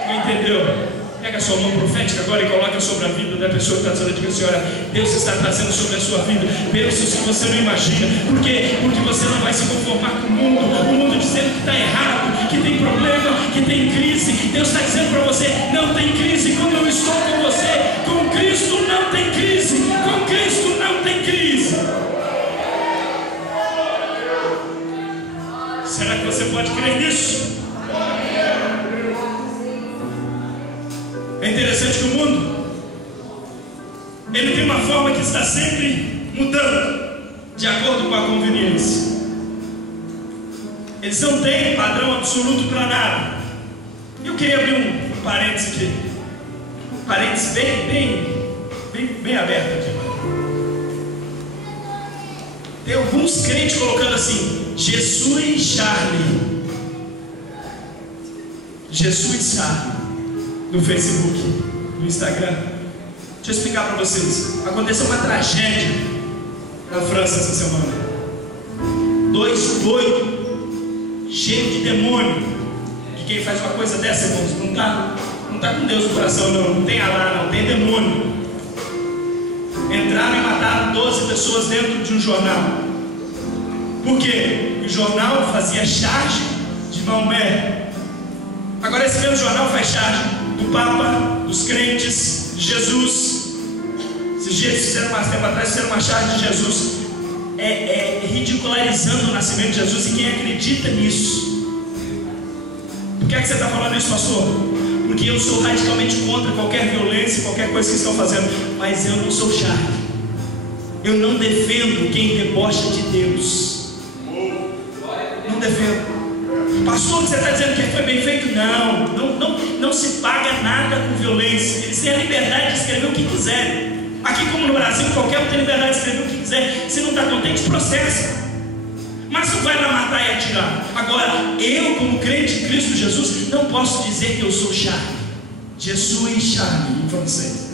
Não entendeu? Pega a sua mão profética agora e coloca sobre a vida da pessoa que está dizendo: diga assim, olha, Deus está trazendo sobre a sua vida bênçãos que você não imagina. Por quê? Porque você não vai se conformar com o mundo dizendo que está errado, que tem problema, que tem crise. Deus está dizendo para você: não tem crise quando eu estou com você. Com Cristo não tem crise, com Cristo não tem crise. Será que você pode crer nisso? É interessante que o mundo, ele tem uma forma que está sempre mudando, de acordo com a conveniência. Eles não têm padrão absoluto para nada. Eu queria abrir um parênteses aqui, parênteses bem aberto aqui. Tem alguns crentes colocando assim: Jesus Charlie, Jesus Charlie, no Facebook, no Instagram. Deixa eu explicar para vocês. Aconteceu uma tragédia na França essa semana. 2 doidos, cheios de demônio. Que quem faz uma coisa dessa, irmãos, não está com Deus no coração, não tem Alá, não tem demônio. Entraram e mataram 12 pessoas dentro de um jornal. Por quê? O jornal fazia charge de Maomé. Agora esse mesmo jornal faz charge do Papa, dos crentes, de Jesus. Esses dias fizeram mais tempo atrás, fizeram uma charge de Jesus, ridicularizando o nascimento de Jesus. E quem acredita nisso? Por que é que você está falando isso, pastor? Porque eu sou radicalmente contra qualquer violência, qualquer coisa que estão fazendo. Mas eu não sou charge. Eu não defendo quem debocha de Deus. Não defendo. Pastor, você está dizendo que foi bem feito? Não se paga nada com violência. Eles têm a liberdade de escrever o que quiserem. Aqui como no Brasil, qualquer um tem liberdade de escrever o que quiser. Se não está contente, processa. Mas não vai lá matar e atirar. Agora, eu como crente em Cristo Jesus, não posso dizer que eu sou Charlie. Jesus Charlie em francês.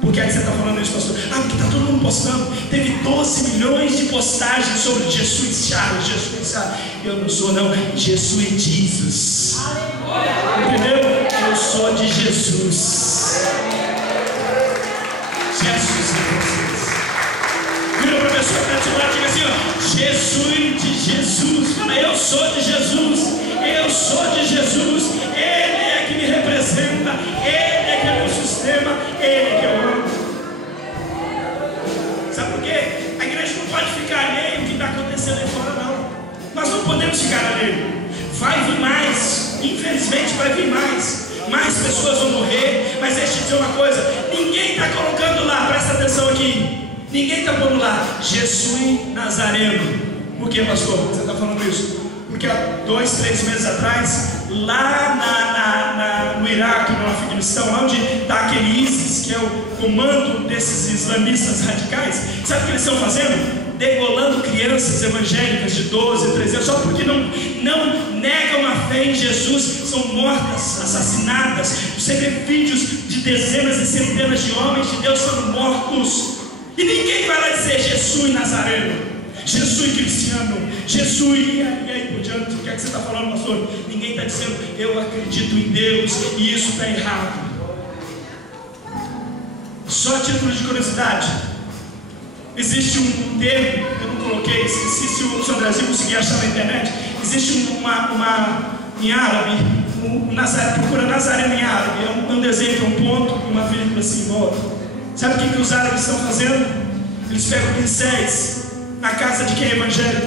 Por que é que você está falando isso, pastor? Porque está todo mundo postando. Teve 12 milhões de postagens sobre Jesus Charlie, Jesus Charlie. Eu não sou não, Jesus Jesus. Entendeu? Eu sou de Jesus. Jesus de vocês. Vira para a pessoa que está de lado e diga assim, ó: Jesus de Jesus. Fala: eu sou de Jesus. Eu sou de Jesus. Ele é que me representa. Ele é que é meu sistema. Ele é que eu amo. Sabe por quê? A igreja não pode ficar alheia ao que está acontecendo aí fora, não. Nós não podemos ficar alheio. Vai vir mais. Infelizmente vai vir mais. Mais pessoas vão morrer. Mas deixa eu te dizer uma coisa: ninguém está colocando lá, presta atenção aqui, ninguém está pondo lá Jesus Nazareno. Por que, pastor? Você está falando isso? Porque há 2, 3 meses atrás, lá no Iraque, no Afeganistão, lá onde está aquele ISIS, que é o comando desses islamistas radicais, sabe o que eles estão fazendo? Degolando crianças evangélicas de 12, 13 anos, só porque não negam a fé em Jesus, são mortas, assassinadas. Você vê vídeos de dezenas e centenas de homens de Deus sendo mortos, e ninguém vai lá dizer Jesus Nazareno, Jesus Cristiano, Jesus, e aí por diante. O que é que você está falando, pastor? Ninguém está dizendo eu acredito em Deus e isso está errado. Só a título de curiosidade, existe um termo, eu não coloquei, esqueci, se o senhor Brasil conseguir achar na internet. Existe uma em árabe, procura Nazareno em árabe, é um desenho, um ponto, uma vírgula assim em volta. Sabe o que os árabes estão fazendo? Eles pegam pincéis na casa de quem é evangélico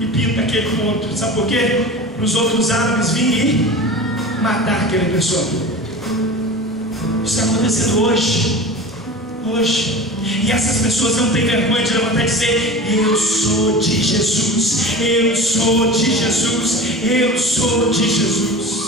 e pintam aquele ponto. Sabe por quê? Para os outros árabes virem e matar aquela pessoa. Isso está acontecendo hoje. E essas pessoas não têm vergonha de levantar e dizer: eu sou de Jesus, eu sou de Jesus, eu sou de Jesus.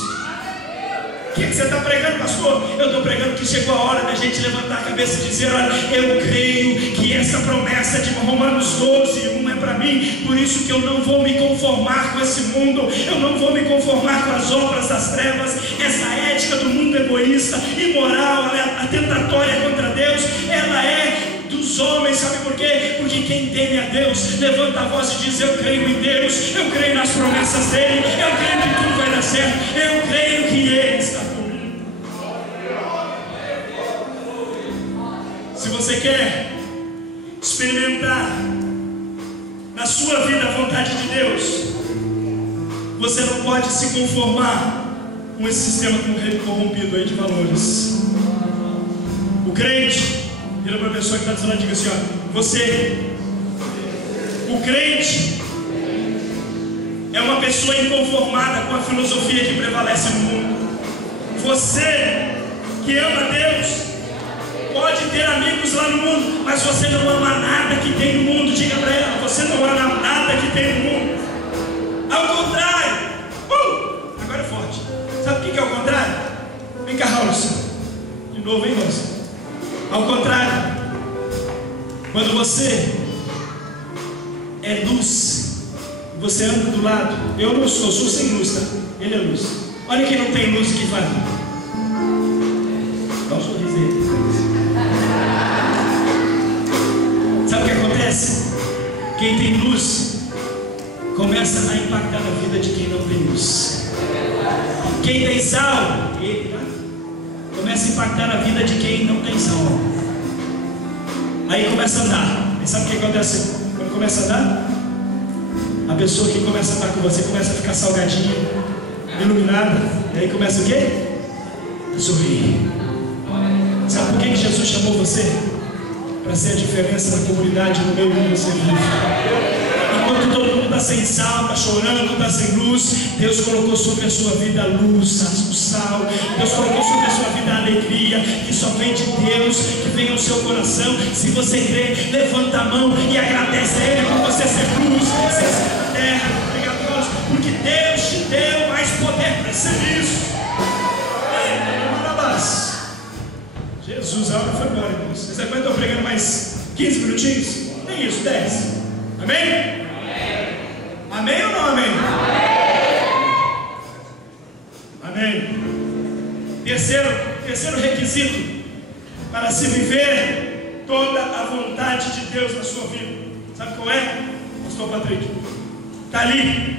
O que você está pregando, pastor? Eu estou pregando que chegou a hora da gente levantar a cabeça e dizer: olha, eu creio que essa promessa de Romanos 12:1 é para mim. Por isso que eu não vou me conformar com esse mundo, eu não vou me conformar com as obras das trevas. Essa ética ética do mundo egoísta, imoral, atentatória contra Deus, ela é dos homens. Sabe por quê? Porque quem teme a Deus levanta a voz e diz: eu creio em Deus, eu creio nas promessas dele, eu creio que tudo vai dar certo, eu creio que Ele está comigo. Se você quer experimentar na sua vida a vontade de Deus, você não pode se conformar com esse sistema corrompido aí de valores. O crente, vira para a pessoa que está dizendo, diga assim: ó, o crente é uma pessoa inconformada com a filosofia que prevalece no mundo. Você que ama Deus pode ter amigos lá no mundo, mas você não ama nada que tem no mundo. Diga para ela: você não ama nada que tem no mundo. Ao contrário, agora é forte. Sabe o que é o contrário? Vem cá, Raul, de novo, hein, moça? Ao contrário, quando você é luz, você anda do lado. Eu não sou, sou sem luz, tá? Ele é luz. Olha quem não tem luz aqui, vai. Dá um sorriso aí. Sabe o que acontece? Quem tem luz começa a impactar na vida de quem não tem luz. Quem tem sal, começa a impactar na vida de quem não tem sal. Aí começa a andar. E sabe o que acontece quando começa a andar? A pessoa que começa a andar com você começa a ficar salgadinha, iluminada. E aí começa o quê? A sorrir. Sabe por que Jesus chamou você? Para ser a diferença na comunidade, no meio que você vive. Enquanto todo mundo está sem sal, está chorando, está sem luz, Deus colocou sobre a sua vida a luz, o sal. Deus colocou sobre a sua vida a alegria, que só vem de Deus, que vem ao seu coração. Se você crê, levanta a mão e agradece a Ele por você ser luz, ser sal da terra. Obrigado, Deus, porque Deus te deu mais poder para ser isso. Jesus, a hora foi embora, irmãos. Vocês aguentam pregando mais 15 minutinhos? Nem isso, 10. Amém? Amém ou não amém? Amém. Terceiro requisito para se viver toda a vontade de Deus na sua vida. Sabe qual é? Pastor Patrick. Está ali,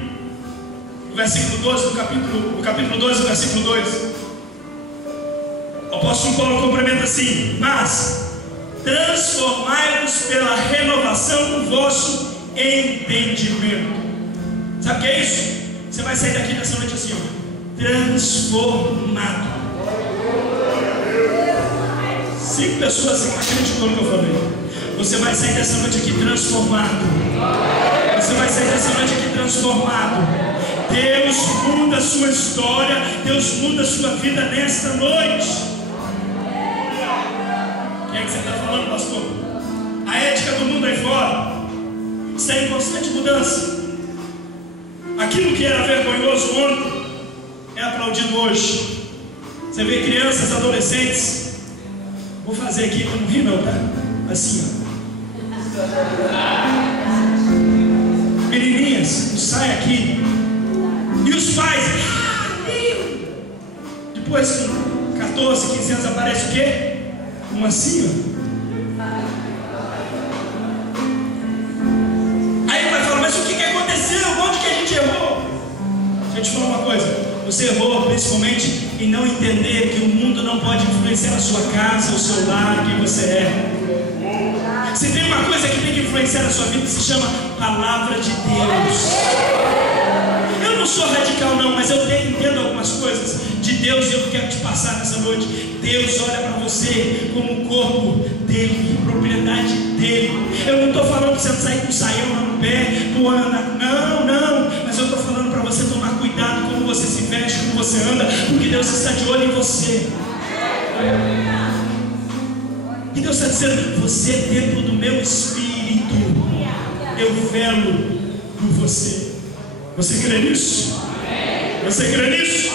no versículo 12, no capítulo 12, versículo 2. O apóstolo Paulo complementa assim: mas transformai-vos pela renovação do vosso entendimento. Sabe o que é isso? Você vai sair daqui nessa noite assim, ó, transformado. 5 pessoas acreditam no que eu falei. Você vai sair dessa noite aqui transformado. Você vai sair dessa noite aqui transformado. Deus muda a sua história. Deus muda a sua vida nesta noite. O que é que você está falando, pastor? A ética do mundo aí fora está em constante mudança. Aquilo que era vergonhoso ontem é aplaudido hoje. Você vê crianças, adolescentes. Vou fazer aqui, não ri não, tá? Assim, ó. Menininhas, sai aqui. E os pais, depois com 14, 15 anos aparece o quê? Uma assim, ó. Aí vai falar, mas o que aconteceu? Onde que a gente errou? Deixa eu te falar uma coisa. Você errou principalmente em não entender que o mundo não pode influenciar a sua casa, o seu lar, quem você é. Se tem uma coisa que tem que influenciar a sua vida, se chama Palavra de Deus. Eu não sou radical não, mas eu entendo algumas coisas de Deus e eu quero te passar nessa noite. Deus olha para você como o corpo dele, propriedade dele. Eu não estou falando que você sair com um saião no pé, não, mas eu estou falando para você tomar cuidado como você se veste, como você anda, porque Deus está de olho em você. E Deus está dizendo, você é templo do meu Espírito, eu velo por você. Você crê nisso? Você crê nisso?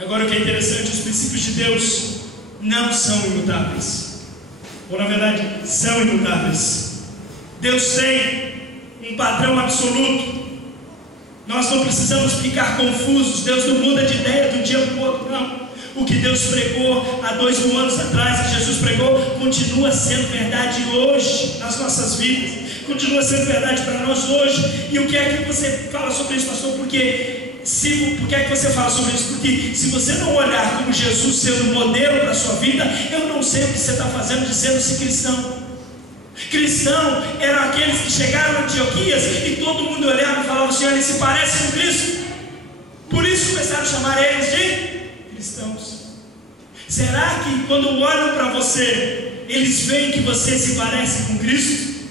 Agora o que é interessante, os princípios de Deus não são imutáveis. Ou na verdade, são imutáveis. Deus tem um padrão absoluto. Nós não precisamos ficar confusos. Deus não muda de ideia de um dia para o outro, não. O que Deus pregou há 2000 anos atrás, que Jesus pregou, continua sendo verdade hoje nas nossas vidas, continua sendo verdade para nós hoje. E o que é que você fala sobre isso, pastor? Por que é que você fala sobre isso? Porque se você não olhar como Jesus sendo modelo para a sua vida, eu não sei o que você está fazendo dizendo-se cristão. Cristão eram aqueles que chegaram a Antioquias e todo mundo olhava e falava assim: olha, ele se parece com Cristo. Por isso começaram a chamar eles de cristãos. Será que quando olham para você, eles veem que você se parece com Cristo?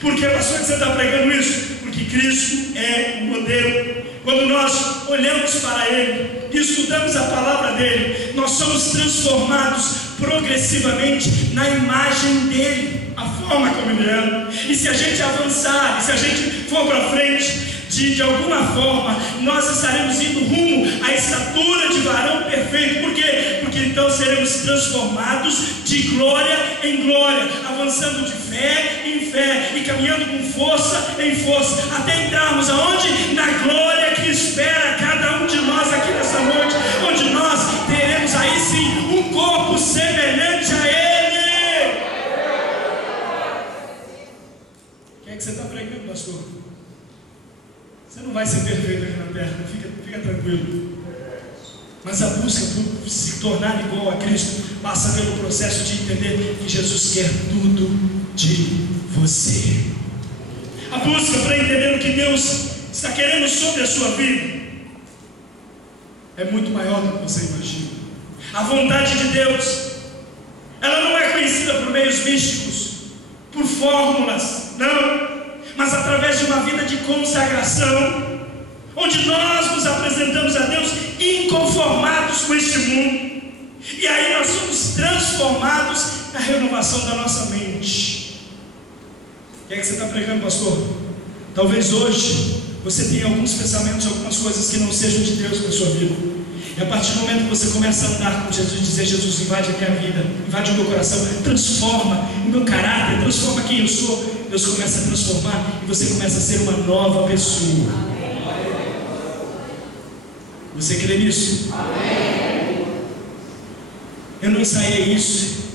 Por que, pastor, que você está pregando isso? Porque Cristo é o modelo. Quando nós olhamos para Ele e estudamos a palavra dEle, nós somos transformados progressivamente na imagem dEle, a forma como Ele é. E se a gente avançar, e se a gente for para frente, de alguma forma, nós estaremos indo rumo à estatura de varão perfeito. Por quê? Porque então seremos transformados de glória em glória, avançando de fé em fé e caminhando com força em força, até entrarmos aonde? Na glória que espera cada um de nós aqui nessa noite, onde nós teremos aí sim um corpo semelhante a Ele. O que é que você está pregando, pastor? Você não vai ser perfeito aqui na terra, fica tranquilo. Mas a busca por se tornar igual a Cristo passa pelo processo de entender que Jesus quer tudo de você. A busca para entender o que Deus está querendo sobre a sua vida é muito maior do que você imagina. A vontade de Deus, ela não é conhecida por meios místicos, por fórmulas, não. Mas através de uma vida de consagração, onde nós nos apresentamos a Deus inconformados com este mundo, e aí nós somos transformados na renovação da nossa mente. O que é que você está pregando, pastor? Talvez hoje você tenha alguns pensamentos, algumas coisas que não sejam de Deus para a sua vida. E a partir do momento que você começa a andar com Jesus, dizer: Jesus, invade a minha vida, invade o meu coração, transforma o meu caráter, transforma quem eu sou. Deus começa a transformar e você começa a ser uma nova pessoa. Você crê nisso? Amém. Eu não ensaiei isso,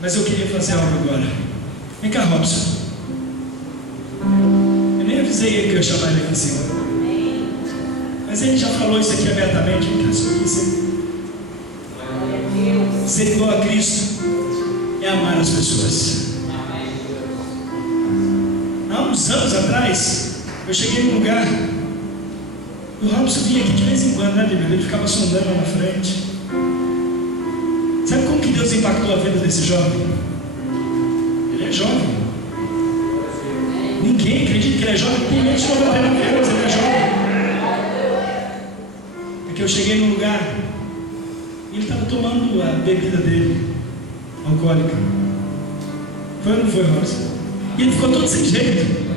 mas eu queria fazer algo agora. Vem cá, Robson. Eu nem avisei ele que eu ia chamar ele aqui em cima, mas ele já falou isso aqui abertamente. Vem cá, ser igual a Cristo é amar as pessoas. Há uns anos atrás, eu cheguei num lugar, o Robson vinha aqui de vez em quando, né, Bíblia? Ele ficava sondando lá na frente. Sabe como que Deus impactou a vida desse jovem? Ele é jovem. Ninguém acredita que ele é jovem, tem menos de 99 anos, ele é jovem. É que eu cheguei num lugar e ele estava tomando a bebida dele, alcoólica. Foi ou não foi, Robson? E ele ficou todo sem jeito.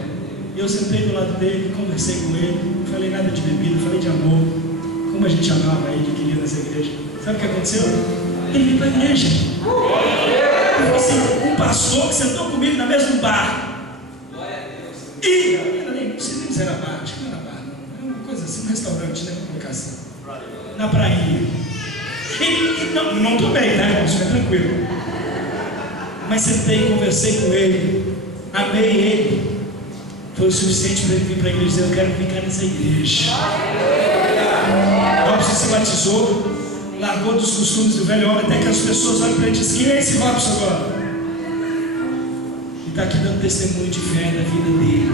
Eu sentei do lado dele, conversei com ele, não falei nada de bebida, falei de amor, como a gente amava ele, queria nessa igreja. Sabe o que aconteceu? Ele veio para a igreja. Eu assim, um pastor que sentou comigo na mesma bar. E não sei nem se era bar, acho que não era bar, não. Era uma coisa assim, um restaurante, né? Vou colocar assim. Na praia. E não tomei, né? Isso é tranquilo. Mas sentei, conversei com ele, amei ele. Foi o suficiente para ele vir para a igreja e dizer: eu quero ficar nessa igreja. Robson se batizou, largou dos costumes do velho homem, até que as pessoas olham para ele e dizem: quem é esse Robson agora? E está aqui dando testemunho de fé da vida dele.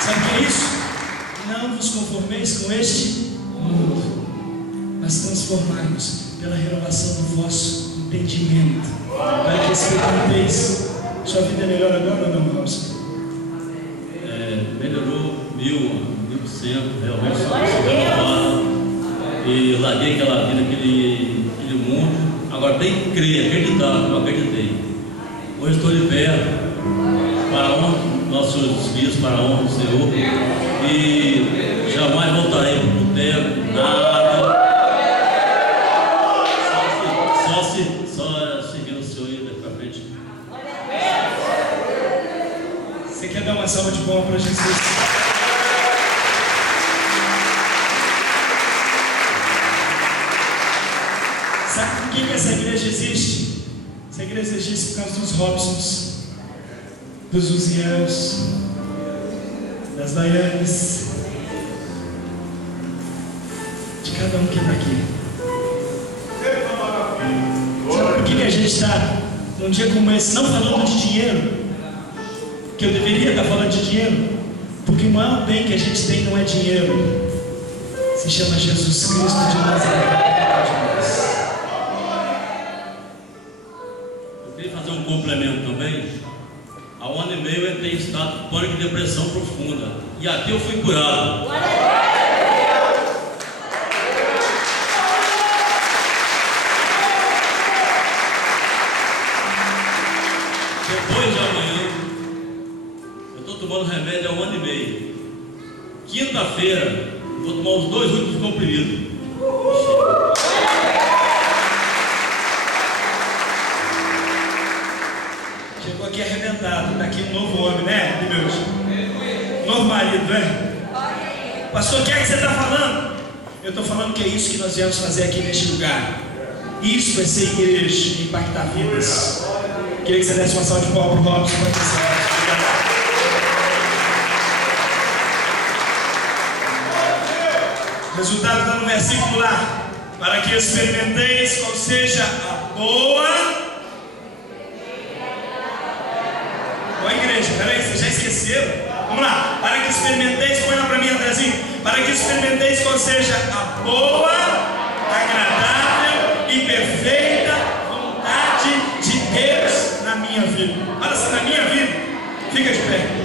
Sabe o que é isso? Não vos conformeis com este mundo, mas transformai-vos pela renovação do vosso entendimento, para que experimenteis. Sua vida é melhor agora ou não, Robson? Melhorou 1000%, realmente sou renovado. E larguei aquela vida, aquele mundo. Agora tem que crer, acreditar, como acreditei. Hoje estou liberto para a honra dos nossos filhos, para a honra do Senhor. E jamais voltarei para o boteco, nada. Só uma salva de palmas para Jesus. Sabe por que essa igreja existe? Essa igreja existe por causa dos Robsons, dos Uzianos, das Daianes, de cada um que está aqui. Sabe por que a gente está num dia como esse não falando de dinheiro? Que eu deveria estar falando de dinheiro? Porque o maior bem que a gente tem não é dinheiro, se chama Jesus Cristo de Nazaré. Eu queria fazer um complemento também. Há 1 ano e meio eu entrei em estado de pânico e depressão profunda, e aqui eu fui curado. Depois de amanhã, eu estou tomando remédio há 1 ano e meio. Quinta-feira, vou tomar os 2 últimos comprimidos. Chegou aqui arrebentado, está aqui um novo homem, né, Deus? Novo marido, né? Pastor, o que é que você está falando? Eu estou falando que é isso que nós viemos fazer aqui neste lugar. Isso vai ser igreja, impactar vidas. Queria que você desse uma salva de palmas para o Robson. O resultado está no versículo lá. Para que experimenteis qual seja a boa. Ó igreja, peraí, vocês já esqueceram? Vamos lá. Para que experimenteis, põe lá para mim, Andrezinho. Para que experimenteis qual seja a boa, agradável e perfeita vontade de Deus na minha vida. Fala assim, na minha vida. Fica de pé.